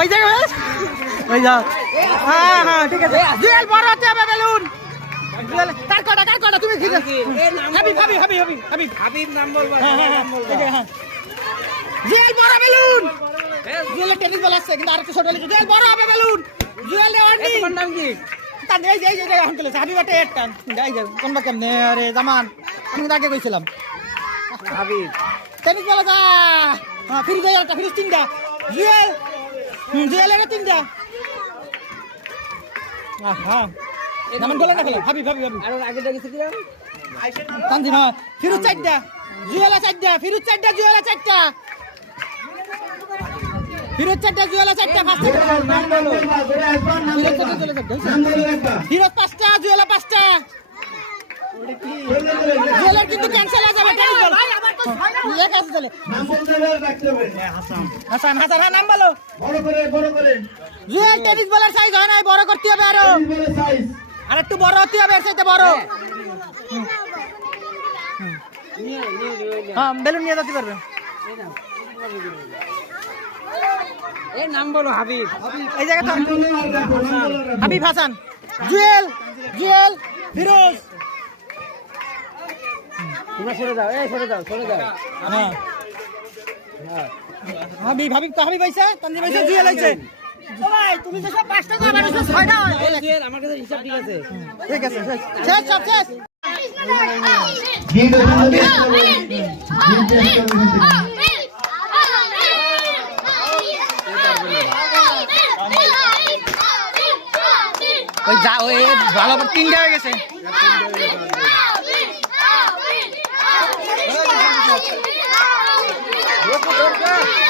ওই জায়গা ওই যাও। হ্যাঁ হ্যাঁ ঠিক আছে। জুয়েল বড় হতে হবে বেলুন। জুয়েল কার কটা তুমি কি হাবিব হাবিব হাবিব হাবিব হাবিব হাবিব নাম বলবা। হ্যাঁ জুয়েল বড় বেলুন। জুয়েলের টেনিস বল আছে কিন্তু আরেকটু ছোট লিখে জুয়েল বড় হবে বেলুন। জুয়েল ওয়ার্নিং। তোমার নাম কি? তার এই যে এখন চলেছে হাবিব একটা এড টান। যাই যাও কোনবা কেমনে আরে জামান আমি তো আগে কইছিলাম হাবিব টেনিস বল আছে। হ্যাঁ ফিরে যাই একটা ফিরে তিনটা জুয়েল জুয়েলের তিনটা। হ্যাঁ নামান বলে না খেলা হাবিব হাবিব হাবিব আর আগে দেখেছি কি নাম? তানজিম হ্যাঁ ফিরুজ চারটা জুয়েলা চারটা ফিরুজ চারটা জুয়েলা চারটা ফিরোজ চারটা জুয়েলা চারটা ফার্স্ট ফিরোজ পাঁচটা জুয়েলা পাঁচটা জুয়েলার কিন্তু ক্যান্সেল হয়ে যাবে টেনিস বল এক আছে চলে হাসান হাসান হ্যাঁ নাম বলো জুয়েল টেনিস বলের সাইজ হয় নাই বড় করতে হবে আরো আর একটু বড় হতে হবে এর চাইতে বড় হ্যাঁ বেলুন নিয়ে যেতে পারবে এর নাম বলো হাবিব। এই জায়গাটা হাবিব হাসান জুয়েল জুয়েল ফিরোজ তোমরা সরে যাও, এই সরে যাও, সরে যাও। হ্যাঁ হাবিব হাবিব তো হাবিব আইছে তানজিম আইছে জুয়েল আইছে ও ভাই তুমি তো সব পাঁচটা না আমার সব ছয়টা এই জুয়েল, আমার কাছে হিসাব ঠিক আছে। ঠিক আছে শেষ সব শেষ ওই যা ওই ভালো তিনটা হয়ে গেছে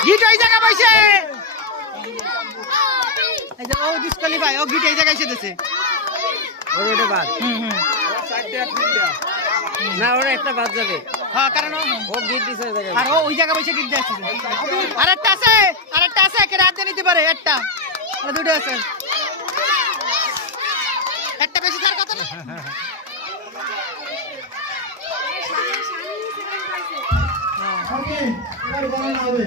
গিট ওই জায়গা পাইছে এই যে ও ডিসকোয়ালিফাই ও গিট এই জায়গায় এসে দিয়েছে ওর ওটা বাদ। না, ওরা একটা বাদ যাবে। হ্যাঁ কারণ ও গিট দিছে ওই জায়গায়। আর ও ওই জায়গা বসে গিট যাচ্ছে আরেকটা আছে কে রাত দিয়ে নিতে পারে একটা আর দুটো আছে একটা বেশি তার কথা না ওকে এবার বলা হবে